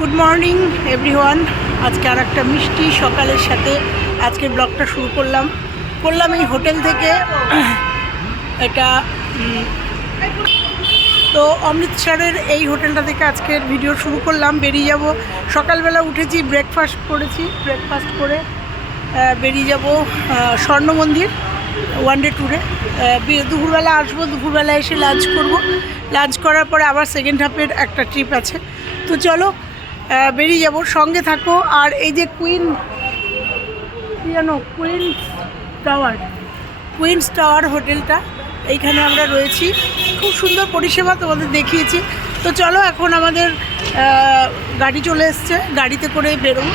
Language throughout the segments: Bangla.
গুড মর্নিং এভরিওয়ান আজকে আর একটা মিষ্টি সকালের সাথে আজকে ব্লগটা শুরু করলাম। করলাম এই হোটেল থেকে। এটা তো অমৃতসরের এই হোটেলটা থেকে আজকের ভিডিও শুরু করলাম। বেরিয়ে যাব। সকালবেলা উঠেছি ব্রেকফাস্ট করেছি ব্রেকফাস্ট করে বেরিয়ে যাব স্বর্ণ মন্দির ওয়ান ডে ট্যুরে দুপুরবেলা আসব, দুপুরবেলা এসে লাঞ্চ করব। লাঞ্চ করার পরে আবার সেকেন্ড হাফের একটা ট্রিপ আছে। তো চলো বেরিয়ে যাব, সঙ্গে থাকো। আর এই যে কুইন কি জানো কুইন টাওয়ার কুইন্স টাওয়ার হোটেলটা, এইখানে আমরা রয়েছি। খুব সুন্দর পরিষেবা তোমাদের দেখিয়েছি। তো চলো এখন আমাদের গাড়ি চলে এসছে, গাড়িতে করে বেরোবো।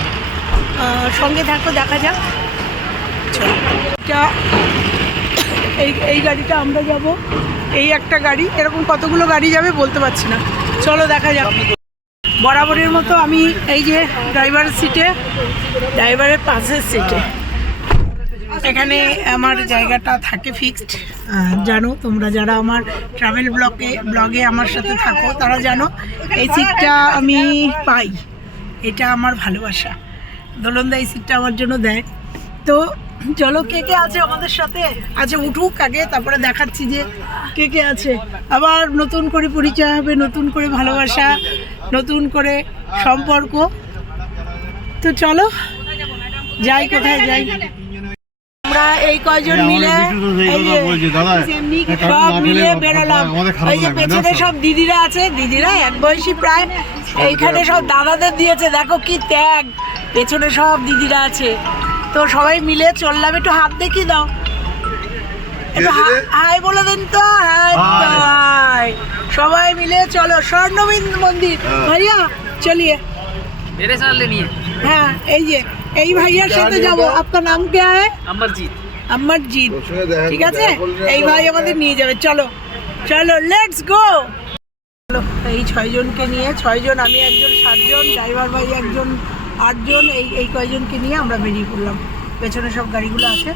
সঙ্গে থাকো, দেখা যাক। এই এই গাড়িটা আমরা যাব। এই একটা গাড়ি, এরকম কতগুলো গাড়ি যাবে বলতে পারছি না। চলো, দেখা যাক। বরাবরের মতো আমি এই যে ড্রাইভারের সিটে ড্রাইভারের পাশের সিটে এখানে আমার জায়গাটা থাকে ফিক্সড জানো, তোমরা যারা আমার ট্রাভেল ব্লগে ব্লগে আমার সাথে থাকো, তারা জানো, এই সিটটা আমি পাই। এটা আমার ভালোবাসা। দোলনদা এই সিটটা আমার জন্য দেয়। তো চলো কে কে আছে আমাদের সাথে? আচ্ছা উঠুক আগে তারপরে দেখাচ্ছি যে কে কে আছে। আবার নতুন করে পরিচয় হবে নতুন করে ভালোবাসা নতুন করে সম্পর্ক। তো চলো যাই কোথায় যাই। আমরা এই কয়জন মিলে সব মিলে বেরোলাম। এই যে পেছনে সব দিদিরা আছে দিদিরা এক বয়সী প্রায়। এইখানে সব দাদাদের দিয়েছে দেখো কি ত্যাগ। পেছনে সব দিদিরা আছে। তো সবাই মিলে চললাম একটু হাত দেখি দাও একটু হা- হাই বলে দিন তো হাই তো হাই সবাই মিলে চলো স্বর্ণবিন্দ মন্দির ভাইয়া চলিয়ে मेरे साथ लेनी है হ্যাঁ এই যে এই ভাইয়ার সাথে যাব আপনার নাম কে है अमरजीत আমার জিত ঠিক আছে এই ভাই আমাদের নিয়ে যাবে চলো চলো লেটস গো চলো এই ছয়জনকে নিয়ে ছয়জন আমি একজন সাতজন ড্রাইভার ভাই একজন আটজন এই এই কয়জনকে নিয়ে আমরা বেরিয়ে পড়লাম। পেছনে সব গাড়িগুলো আছে।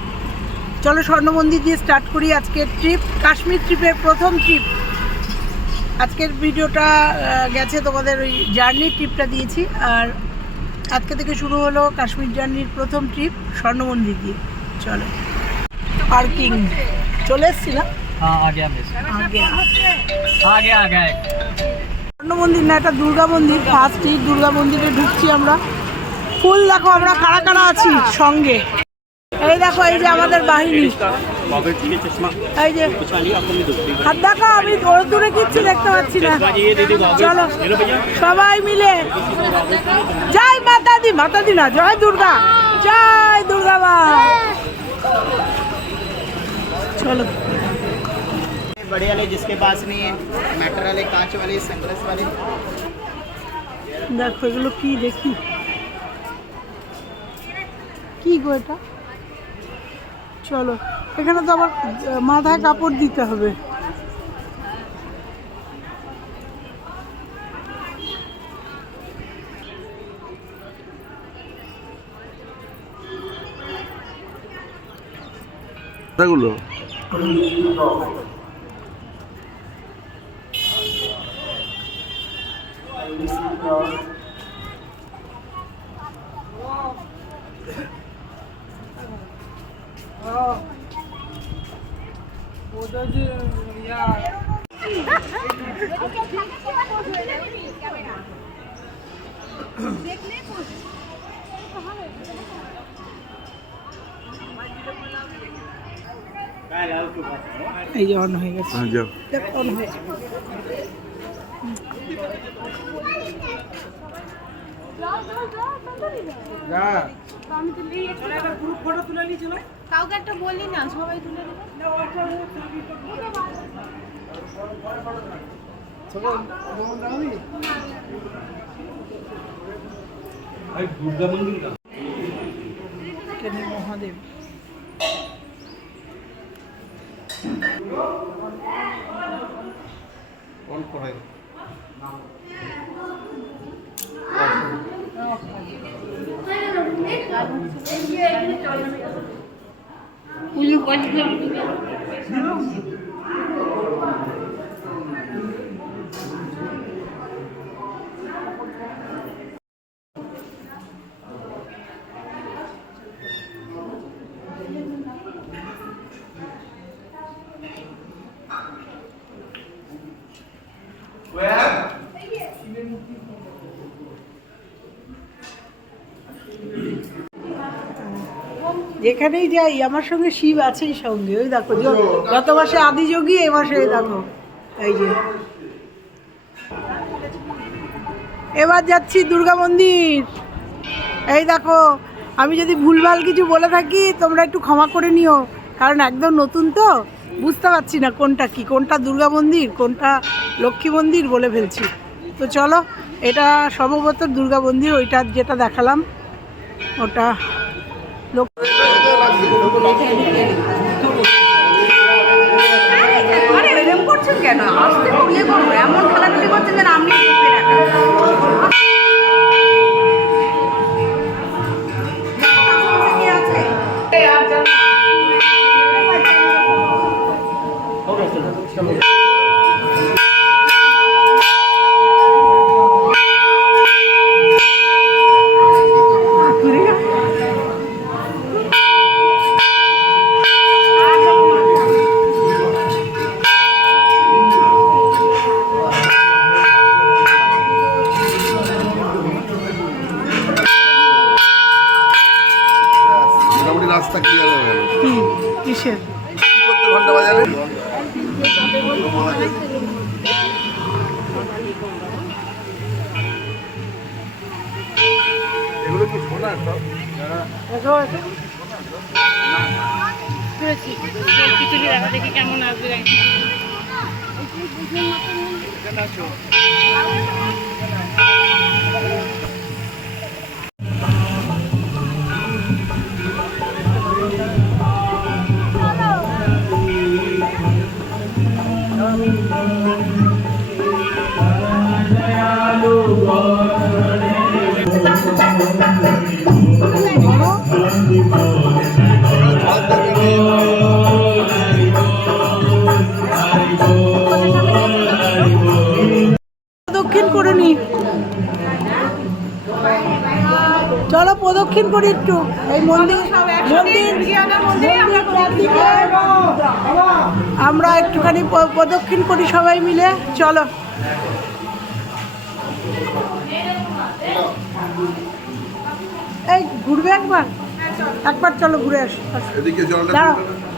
চলো স্বর্ণ মন্দির দিয়ে স্টার্ট করি আজকের ট্রিপ কাশ্মীর ট্রিপের প্রথম ট্রিপ আজকের ভিডিওটা গেছে তোমাদের ওই জার্নির ট্রিপটা দিয়েছি। আর আজকে থেকে শুরু হলো কাশ্মীর জার্নির প্রথম ট্রিপ স্বর্ণ মন্দির দিয়ে। চলো। পার্কিং চলে এসছিলাম স্বর্ণ মন্দির না একটা দুর্গা মন্দির। ফার্স্ট দুর্গা মন্দিরে ঢুকছি আমরা। ফুল দেখো আমরা কারা কারা আছি সঙ্গে এই দেখো এই যে আমাদের বাহিনী এই যে হাত দেখো আমি ওর দূরে কিচ্ছু দেখতে পাচ্ছি না চলো সবাই মিলে জয় মাতা দি মাতা দি না জয় দুর্গা জয় দুর্গা মা চলো बड़े वाले जिसके पास नहीं है मैटर वाले कांच वाले सनग्लास वाले দেখো এগুলো কি দেখি কি গো এটা? চলো এখানে তো আবার মাথায় কাপড় দিতে হবে। গুলো এই যে অন হয়ে গেছে। হ্যাঁ অন হয়ে কাউকে একটা বললি না সবাই তুলে অন করাই উলু যেখানেই যাই আমার সঙ্গে শিব আছেই সঙ্গে। ওই দেখো গত মাসে আদিযোগী এ মাসে দেখো। এই যে। এবার যাচ্ছি দুর্গা মন্দির। এই দেখো আমি যদি ভুলভাল কিছু বলে থাকি তোমরা একটু ক্ষমা করে নিও। কারণ একদম নতুন তো বুঝতে পারছি না কোনটা কি কোনটা দুর্গা মন্দির কোনটা লক্ষ্মী মন্দির বলে ফেলছি। তো চলো এটা সম্ভবত দুর্গা মন্দির ওইটা যেটা দেখালাম ওটা লক্ষ্মী আরে এরকম করছেন কেন আসতে ইয়ে করব এমন খেলাধুলি করছেন আপনি দেখবেন কি আছে করি একটু। এই মন্দির মন্দির মন্দির আমরা একটুখানি প্রদক্ষিণ করি সবাই মিলে। চলো। এই ঘুরবে একবার? একবার চলো ঘুরে আসি। এদিকে দাঁড়াও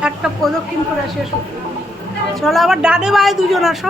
একটা প্রদক্ষিণ করে আসি এসো। চলো আবার ডানে বাই দুজন আসো।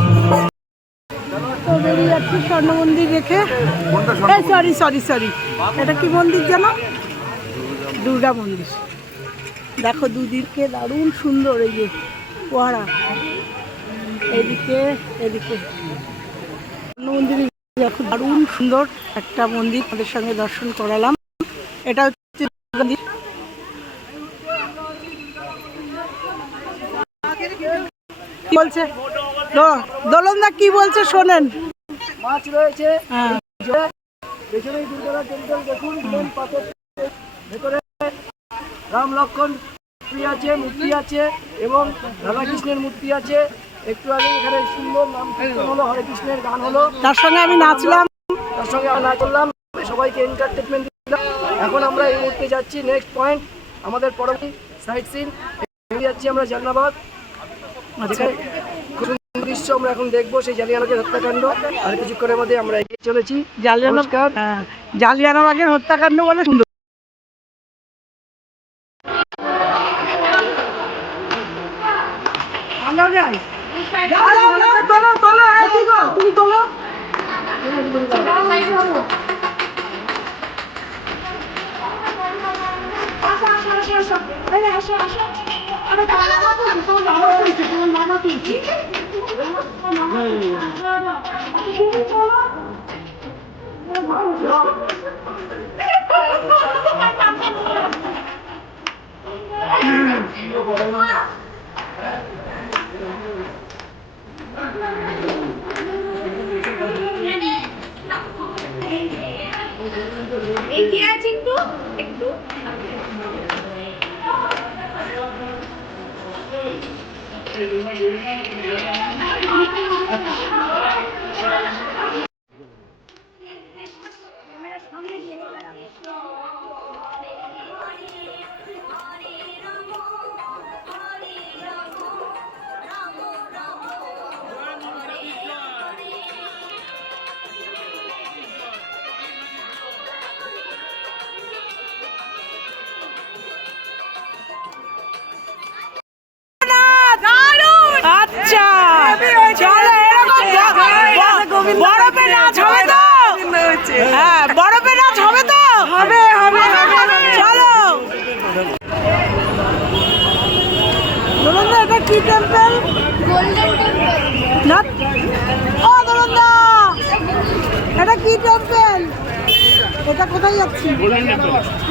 তো বেরিয়ে যাচ্ছি স্বর্ণ মন্দির রেখে? এই সরি সরি সরি এটা কি মন্দির জানো? দুর্গা মন্দির। দেখো দুদিকে দারুণ সুন্দর এই যে ফোয়ারা এদিকে এদিকে। স্বর্ণ মন্দির দেখো দারুণ সুন্দর একটা মন্দির। তাদের সঙ্গে দর্শন করালাম। এটা হচ্ছে মন্দির। বলছে? দোলনদা কি বলছে শোনেন। মাছ রয়েছে। হ্যাঁ। পেছনেই দুর্গা টেম্পল দেখুন ভেতরে রাম লক্ষণ মূর্তি আছে মূর্তি আছে এবং রাধাকৃষ্ণের মূর্তি আছে। একটু আগে এখানে সুন্দর নাম কীর্তন হলো হরে কৃষ্ণের গান হলো। তার সঙ্গে আমি নাচলাম। তার সঙ্গে আমি নাচ করলাম সবাইকে এন্টারটেনমেন্ট দিলাম। এখন আমরা এই মুহূর্তে যাচ্ছি নেক্সট পয়েন্ট আমাদের পরবর্তী সাইট সিন যাচ্ছি আমরা জান্নাবাদ। আচ্ছা। যেখানে সুন্দর দৃশ্য আমরা এখন দেখব সেই জালিয়ানবাগের হত্যাকাণ্ড। আর কিছুক্ষণের মধ্যে আমরা এগিয়ে চলেছি। জালিয়ানবাগ জালিয়ানবাগের হ্যাঁ, হত্যাকাণ্ড বলে সুন্দর। তুমি তোলো। আসো আসো আসো আসো। আসো আসো। এগিয়ে একটু একটু Thank you.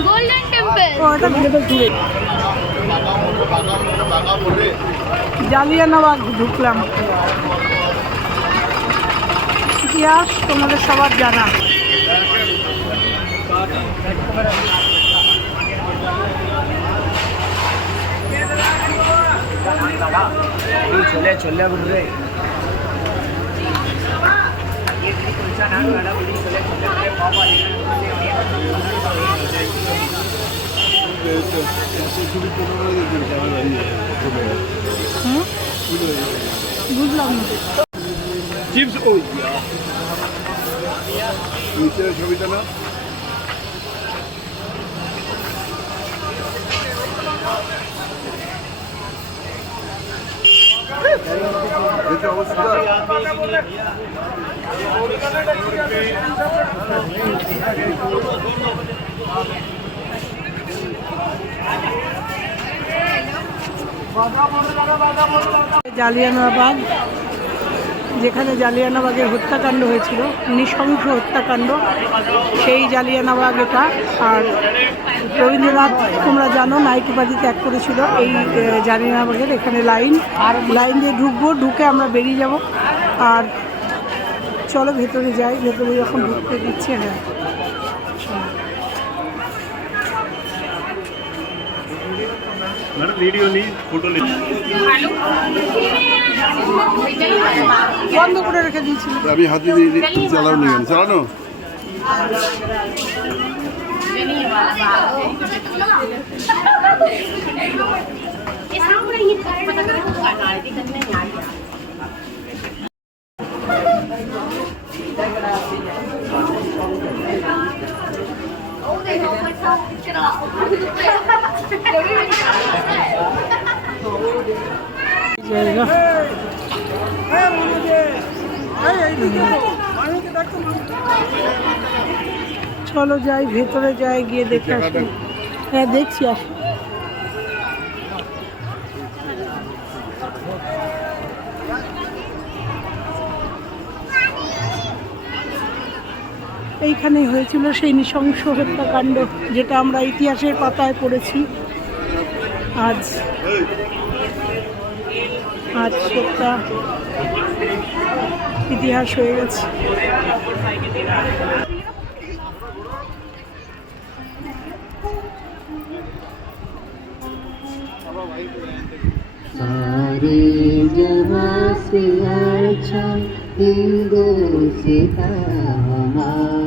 গোল্ডেন টেম্পল ঘুরে। ঘুরে ঢুকলাম। ইতিহাস তোমাদের সবার জানা। চলে চলে বলবে বুঝলাম চিপস নিচের ছবিটা না অবস্থা জালিয়ানবাগ, যেখানে জালিয়ানাবাগের হত্যাকাণ্ড হয়েছিল, নৃশংস হত্যাকাণ্ড, সেই জালিয়ানবাগ এটা। আর রবীন্দ্রনাথ, তোমরা জানো, নাইট উপাধি ত্যাগ করেছিল এই জালিয়ানাবাগের এখানে লাইন। আর লাইন দিয়ে ঢুকবো, ঢুকে আমরা বেরিয়ে যাব। আর চলো ভেতরে যাই ভেতরে যখন ঢুকতে দিচ্ছে হ্যাঁ। বন্ধ করে রেখে দিয়েছিল। আমি হাতে দিয়ে চালাও চলো যাই ভেতরে যাই গিয়ে দেখে আসি। হ্যাঁ দেখছি আসি এইখানেই হয়েছিল সেই নৃশংস হত্যাকাণ্ড যেটা আমরা ইতিহাসের পাতায় পড়েছি আজ আজ সেটা ইতিহাস হয়ে গেছে सारे जहाँ से अच्छा हिंदुस्तान हमारा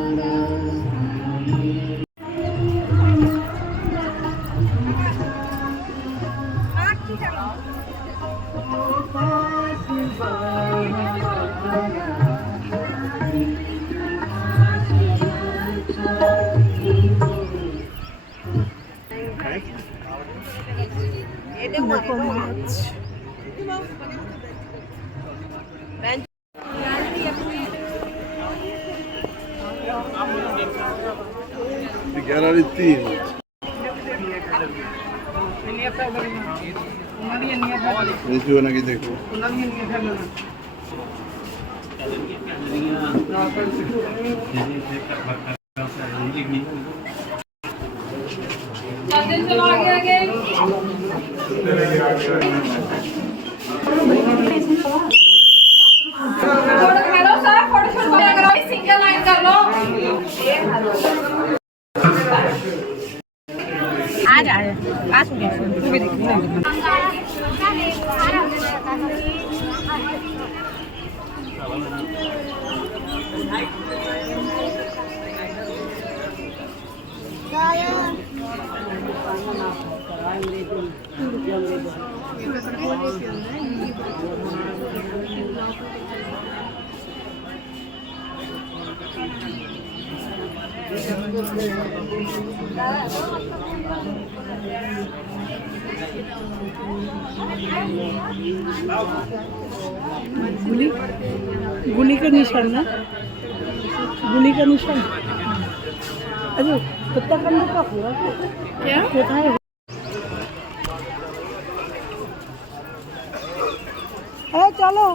ਉਹਨਾਂ ਦੀ ਇੰਨੀਆਂ ਫੈਮਲੀਆਂ ਇਸ ਵੀ ਉਹਨਾਂ ਕੀ ਦੇਖੋ ਉਹਨਾਂ ਦੀ ਇੰਨੀਆਂ ਫੈਮਲੀਆਂ ਨਾਲ ਪਰ ਸਿੱਖੋ ਜੀ ਜੀ ਜੀ गुली गुली का निशान ना गुली का निशान अरे হত্যাকাণ্ড চলো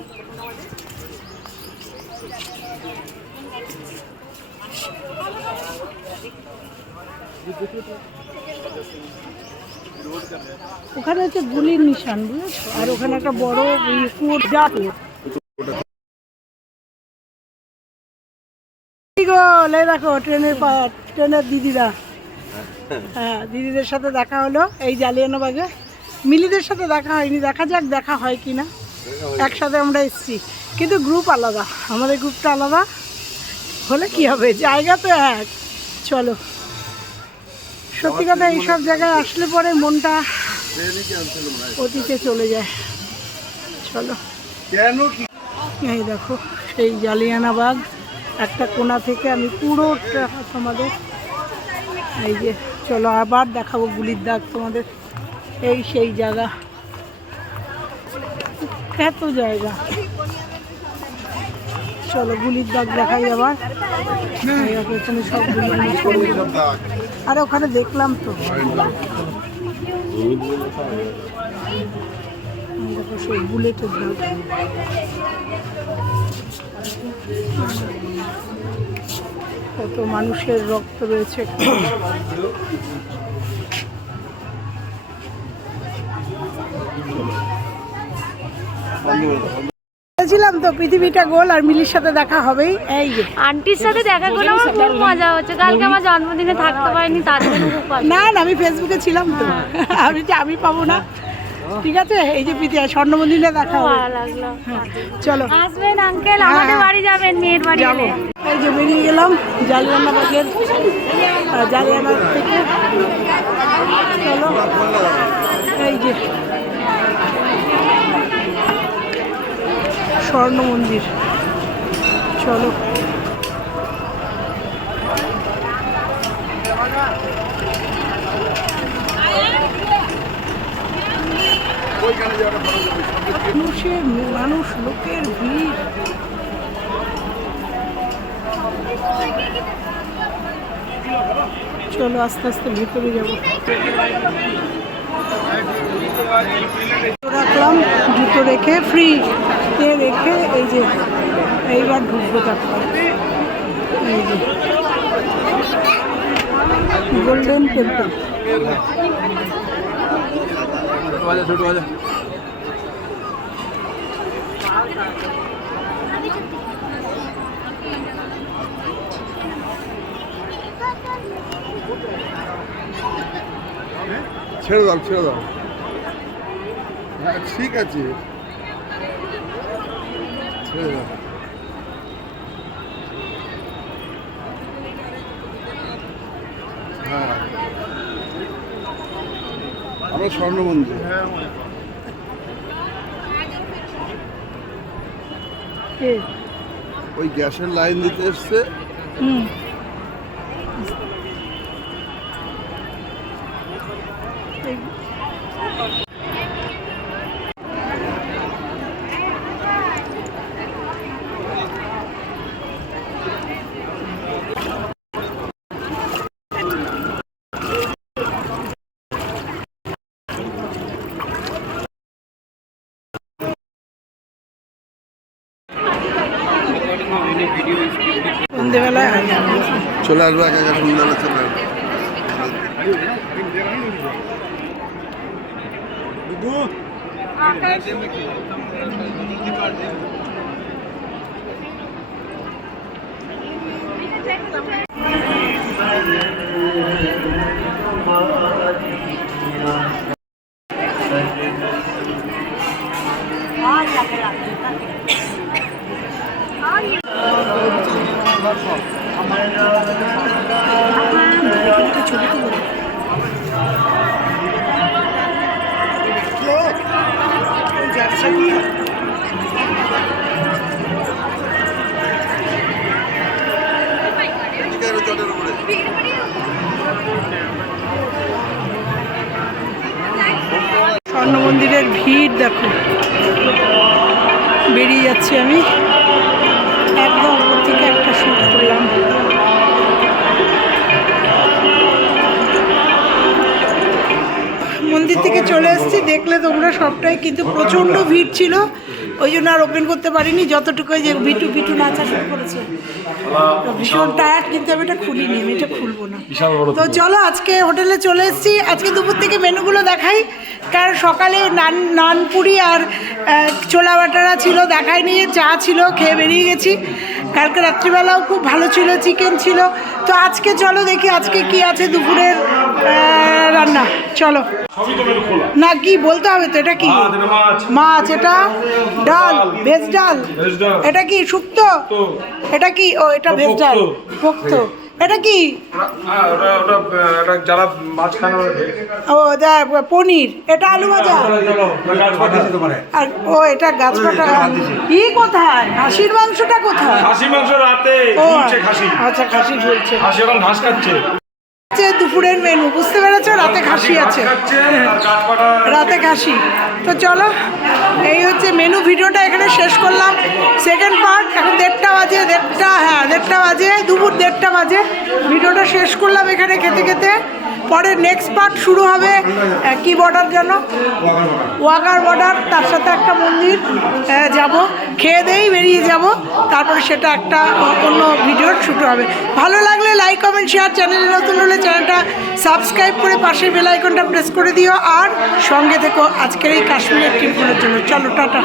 ওখানে হচ্ছে গুলির নিশান বুঝেছ? আর ওখানে একটা বড় পুর জাতীয় এই দেখো, ট্রেনের ট্রেনের দিদিরা। হ্যাঁ দিদিদের সাথে দেখা হলো, এই জালিয়ানবাগে। মিলিদের সাথে দেখা হয়নি, দেখা যাক দেখা হয় কি না। একসাথে আমরা এসছি। কিন্তু গ্রুপ আলাদা, আমাদের গ্রুপটা আলাদা। হলে কি হবে? জায়গা তো এক। চলো। সত্যি কথা, এইসব জায়গায় আসলে পরে মনটা অতীতে চলে যায়। চলো। এই দেখো, সেই জালিয়ানাবাগ। একটা কোণা থেকে আমি পুরো তোমাদের, এই যে চলো আবার দেখাবো গুলির দাগ তোমাদের, এই সেই জায়গা। এত জায়গা। চলো গুলির দাগ দেখাই আবার। এখানে সব। আর ওখানে দেখলাম তো। সেই বুলেটের দাগ। কত মানুষের রক্ত রয়েছে। বলেছিলাম তো পৃথিবীটা গোল আর মিলির সাথে দেখা হবেই। এই যে। আন্টির সাথে দেখা করলে আমার খুব মজা হচ্ছে। কালকে আমার জন্মদিনে থাকতে পারিনি তার জন্য খুব না না আমি ফেসবুকে ছিলাম তো। আমি যে আমি পাবো না? ঠিক আছে? এই যে পৃথিবী স্বর্ণ মন্দিরে দেখা হবে ভালো লাগল চলো। আসবেন আঙ্কেল আমাদের হ্যাঁ। বাড়ি যাবেন মেয়ের বাড়ি যাব। এই যে বেরিয়ে গেলাম জালিয়ানাবাগের আহ, জালিয়ানা থেকে। চলো। এই যে স্বর্ণ মন্দির চলো। মানুষের মানুষ লোকের ভিড়। চলো আস্তে আস্তে ভেতরে যাব। রাখলাম, জুতো রেখে ফ্রি রেখে এই যে এইবার ঢুকবো তারপর। গোল্ডেন টেম্পল ছেড়ে দাও ছেড়ে দাও। হ্যাঁ ঠিক আছে। ছেড়ে দাও। হ্যাঁ। আমরা স্বর্ণ মন্দির। ওই গ্যাসের লাইন দিতে এসছে। হুম। সন্ধেবেলায় চলে আসব এক একা সন্ধ্যাবেলা চলে আসব Thank you. স্বর্ণ সবটাই কিন্তু প্রচণ্ড ভিড় ছিল। ওই জন্য আর ওপেন করতে পারিনি যতটুকু যে বিটু বিটু নাচা শুরু করেছে। তো ভীষণ টায়ার্ড কিন্তু আমি এটা খুলিনি আমি এটা খুলবো না। তো চলো আজকে হোটেলে চলে এসেছি। আজকে দুপুর থেকে মেনুগুলো দেখাই। কারণ সকালে নান নানপুরি আর ছোলা বাটারা ছিল দেখাই নিয়ে চা ছিল খেয়ে বেরিয়ে গেছি। কালকে রাত্রিবেলাও খুব ভালো ছিল চিকেন ছিল। তো আজকে চলো দেখি আজকে কি আছে দুপুরের রান্না। চলো। না কি বলতে হবে তো? এটা কি? মাছ এটা ডাল ভেজ ডাল। এটা কি শুক্তো? এটা কি? ও এটা ভেজ ডাল। পোক্ত। এটা কি? যারা মাছ খান ও দা পনির। এটা আলু ভাজা? আর ও এটা গাছ কাটা ই কোথায়? খাসির মাংসটা কোথায়? খাসি মাংস রাতে ও ঝুলছে খাসি। আচ্ছা খাসি ঝুলছে। খাসি এখন ঘাস খাচ্ছে। দুপুরের মেনু বুঝতে পেরেছ? রাতে খাসি আছে। রাতে খাসি। তো চলো, এই হচ্ছে মেনু ভিডিওটা এখানে শেষ করলাম। সেকেন্ড পার্ট এখন দেড়টা বাজে, দেড়টা হ্যাঁ দেড়টা বাজে, দুপুর দেড়টা বাজে। ভিডিওটা শেষ করলাম এখানে খেতে খেতে। পরে নেক্সট পার্ট শুরু হবে কি বর্ডার যেন? ওয়াগার বর্ডার তার সাথে একটা মন্দির যাব। খেয়ে দেই বেরিয়ে যাব, তারপরে সেটা একটা অন্য ভিডিওর শুরু হবে। ভালো লাগলে লাইক কমেন্ট শেয়ার চ্যানেলে নতুন হলে চ্যানেলটা সাবস্ক্রাইব করে পাশের বেল আইকনটা প্রেস করে দিও। আর সঙ্গে থেকো আজকের এই কাশ্মীরের ট্রিপগুলোর জন্য। চলো, টাটা।